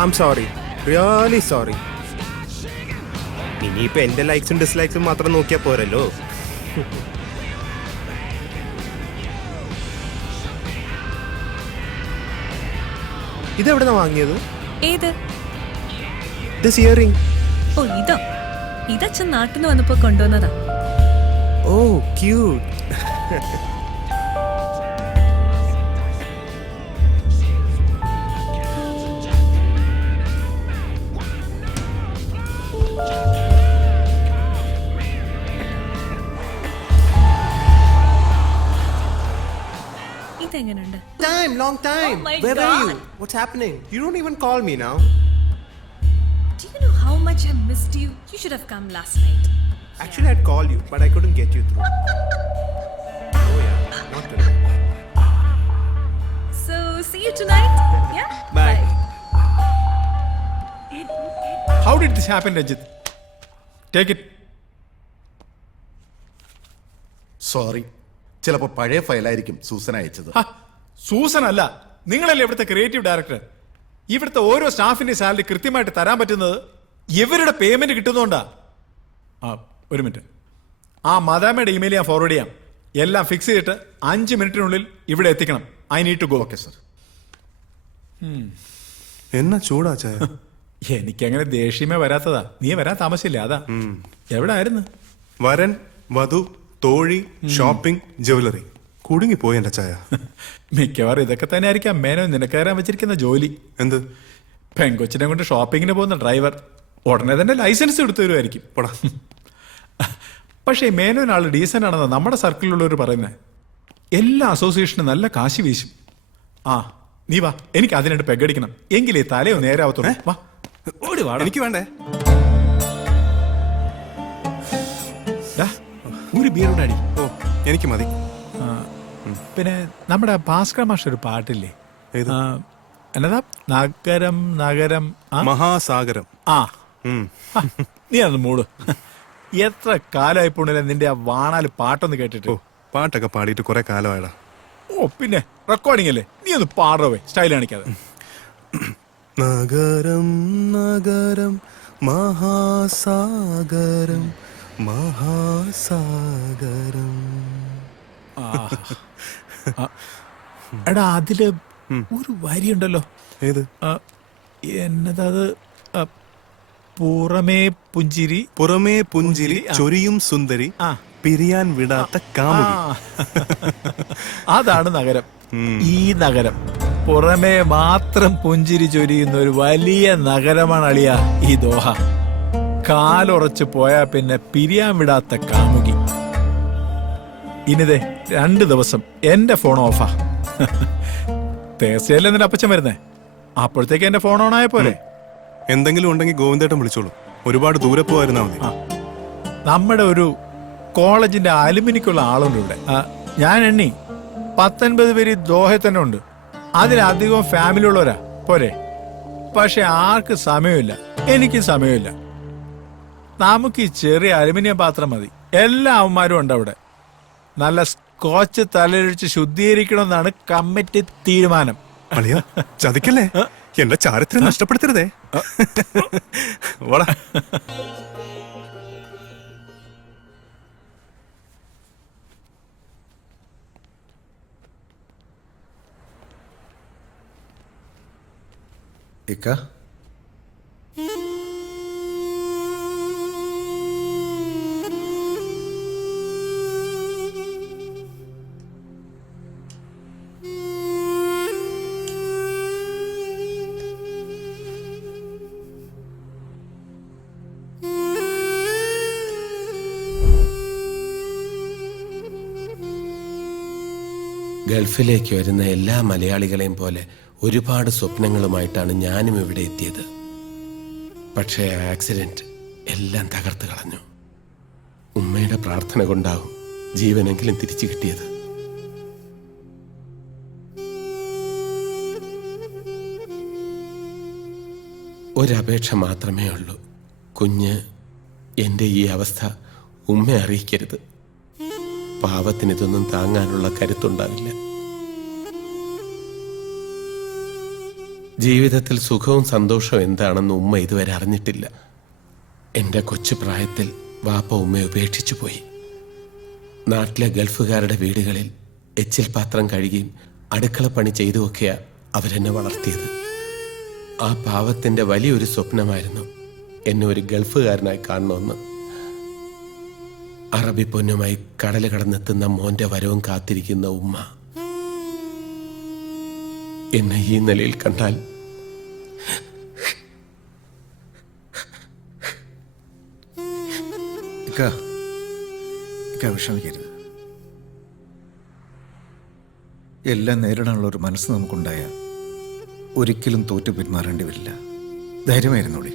I am sorry, really sorry. ഇനിയിപ്പോൾ എൻ്റെ ലൈക്സും ഡിസ്ലൈക്സും മാത്രം നോക്കിയാൽ പോരല്ലോ. ഇതെവിടുന്നാ വാങ്ങിയത്? ഏത്? This earring. ഓ ഇതോ, ഇതച്ഛൻ നാട്ടിൽ നിന്ന് വന്നപ്പോ കൊണ്ടുവന്നതാ. ഓ cute. ഇതെങ്ങനെയുണ്ട്? Time, long time. Oh my Where God. are you? What's happening? You don't even call me now. Do you know how much I missed you? You should have come last night. Actually, I'd call you, but I couldn't get you through. Oh yeah, not today. So see you tonight. Yeah. Bye. How did this happen, Ranjit? Take it. Sorry, ചിലപ്പോൾ പഴയ ഫയലായിരിക്കും Susan അയച്ചത്. Susan അല്ല, നിങ്ങളല്ലേ ഇവിടുത്തെ creative director. ഇവിടുത്തെ ഓരോ സ്റ്റാഫിന്റെ salary കൃത്യമായിട്ട് തരാൻ പറ്റുന്നത് ഇവരുടെ പേയ്മെന്റ് കിട്ടുന്നോണ്ടാ. ഒരു മിനിറ്റ്, ആ മദാമയുടെ ഇമെയിൽ ഞാൻ ഫോർവേഡ് ചെയ്യാം. എല്ലാം ഫിക്സ് ചെയ്തിട്ട് 5 മിനിറ്റിനുള്ളിൽ ഇവിടെ എത്തിക്കണം. I need to go. Okay sir. എന്നാ ചൂടാ ചായ? എനിക്കങ്ങനെ ദേഷ്യമേ വരാത്തതാ. നീ വരാൻ താമസിച്ചില്ല, അതാ. എവിടെ ആയിരുന്നു? വരൻ, വധു, തോഴി, ഷോപ്പിംഗ്, ജ്വല്ലറി. കുടുങ്ങിപ്പോയി എന്റെ ചായ. മിക്കവാറും ഇതൊക്കെ തന്നെ ആയിരിക്കാം മേനോ നിനക്ക് കയറാൻ വെച്ചിരിക്കുന്ന ജോലി. എന്ത്? പെങ്കൊച്ചിനെ കൊണ്ട് ഷോപ്പിങ്ങിന് പോകുന്ന ഡ്രൈവർ ഉടനെ തന്നെ ലൈസൻസ് എടുത്തു തരുമായിരിക്കും. പോടാ. പക്ഷേ മേനോനാൾ ഡീസൻ്റ് ആണെന്ന് നമ്മുടെ സർക്കിളിലുള്ളവർ പറയുന്നത്. എല്ലാ അസോസിയേഷനും നല്ല കാശി വീശും. ആ നീ വാ, എനിക്ക് അതിനായിട്ട് പെഗടിക്കണം, എങ്കിലേ തലയോ നേരാവത്തുള്ളൂ. വാ, ഓടി വാ. എനിക്ക് വേണ്ടേ? ഒരു ബിയർ ഉണ്ടാടി. ഓ എനിക്ക് മതി. പിന്നെ നമ്മുടെ ഭാസ്കർ മാഷ് ഒരു പാട്ടില്ലേ, ഏത്? എന്നതാ, നഗരം നഗരം മഹാസാഗരം. ആ നീ അത് മൂട്. എത്ര കാലമായിപ്പോണില്ല നിന്റെ ആ വാണാല് പാട്ടൊന്ന് കേട്ടിട്ട്. ഓ പാട്ടൊക്കെ പാടിയിട്ട് കുറെ കാലമായടാ. ഓ പിന്നെ റെക്കോർഡിംഗ് അല്ലേ, നീ ഒന്ന് പാടവേ, സ്റ്റൈൽ കാണിക്കാതെ. നഗരം നഗരം മഹാസാഗരം മഹാസാഗരം. എടാ അതില് ഒരു വരിയുണ്ടല്ലോ. ഏത്? എന്നതത്, പുറമേ പുഞ്ചിരി പുറമേ പുഞ്ചിരി ചൊരിയും സുന്ദരി പിരിയാൻ വിടാത്ത കാമുകി. അതാണ് നഗരം. ഈ നഗരം പുറമേ മാത്രം പുഞ്ചിരി ചൊരിയുന്ന ഒരു വലിയ നഗരമാണ് അളിയ ഈ ദോഹ. കാലുറച്ച് പോയാ പിന്നെ പിരിയാൻ വിടാത്ത കാമുകി. ഇനിതേ 2 ദിവസം എന്റെ ഫോൺ ഓഫാ. തേസയല്ലേ നിന്റെ അപ്പച്ചൻ വരുന്നേ, അപ്പോഴത്തേക്ക് എന്റെ ഫോൺ ഓൺ ആയ പോലെ. എന്തെങ്കിലും ഉണ്ടെങ്കിൽ ഗോവിന്ദേട്ടൻ വിളിച്ചോളൂ. ഒരുപാട് ദൂരെ പോയിരുന്നാ മതി. നമ്മുടെ ഒരു കോളേജിന്റെ അലുമിനിക്കുള്ള ആളുണ്ട് ഇവിടെ. ഞാൻ എണ്ണി 19 പേര് ദോഹയിൽ തന്നെ ഉണ്ട്. അതിലധികം ഫാമിലി ഉള്ളവരാ പോരെ. പക്ഷെ ആർക്ക് സമയമില്ല, എനിക്ക് സമയമില്ല. നമുക്ക് ഈ ചെറിയ അലുമിനിയം പാത്രം മതി. എല്ലാ അവന്മാരും ഉണ്ട് അവിടെ. നല്ല സ്കോച്ച് തലയൊഴിച്ച് ശുദ്ധീകരിക്കണമെന്നാണ് കമ്മിറ്റി തീരുമാനം. അളിയ ചതിക്കല്ലേ, എന്റെ ചാരിത്രം നഷ്ടപ്പെടുത്തരുതേ. വാടാ. ഇക്ക, ഗൾഫിലേക്ക് വരുന്ന എല്ലാ മലയാളികളെയും പോലെ ഒരുപാട് സ്വപ്നങ്ങളുമായിട്ടാണ് ഞാനും ഇവിടെ എത്തിയത്. പക്ഷേ ആക്സിഡന്റ് എല്ലാം തകർത്ത് കളഞ്ഞു. ഉമ്മയുടെ പ്രാർത്ഥന കൊണ്ടാവും ജീവനെങ്കിലും തിരിച്ചു കിട്ടിയത്. ഒരപേക്ഷ മാത്രമേ ഉള്ളൂ. കുഞ്ഞ് എൻ്റെ ഈ അവസ്ഥ ഉമ്മയെ അറിയിക്കരുത്. പാവത്തിന് ഇതൊന്നും താങ്ങാനുള്ള കരുത്തുണ്ടാവില്ല. ജീവിതത്തിൽ സുഖവും സന്തോഷവും എന്താണെന്ന് ഉമ്മ ഇതുവരെ അറിഞ്ഞിട്ടില്ല. എൻ്റെ കൊച്ചു പ്രായത്തിൽ വാപ്പ ഉമ്മയെ ഉപേക്ഷിച്ചു പോയി. നാട്ടിലെ ഗൾഫുകാരുടെ വീടുകളിൽ എച്ചിൽ പാത്രം കഴുകിയും അടുക്കളപ്പണി ചെയ്തുമൊക്കെയാ അവരെന്നെ വളർത്തിയത്. ആ പാവത്തിൻ്റെ വലിയൊരു സ്വപ്നമായിരുന്നു എന്നെ ഒരു ഗൾഫുകാരനായി കാണണമെന്ന്. അറബി പൊന്നുമായി കടൽ കടന്നെത്തുന്ന മോൻ്റെ വരവും കാത്തിരിക്കുന്ന ഉമ്മ എന്നെ ഈ നിലയിൽ കണ്ടാൽ വിഷമിക്കരുത്. എല്ലാം നേരിടാനുള്ള ഒരു മനസ്സ് നമുക്കുണ്ടായാൽ ഒരിക്കലും തോറ്റു പിന്മാറേണ്ടി വരില്ല. ധൈര്യമായിരുന്നോളി.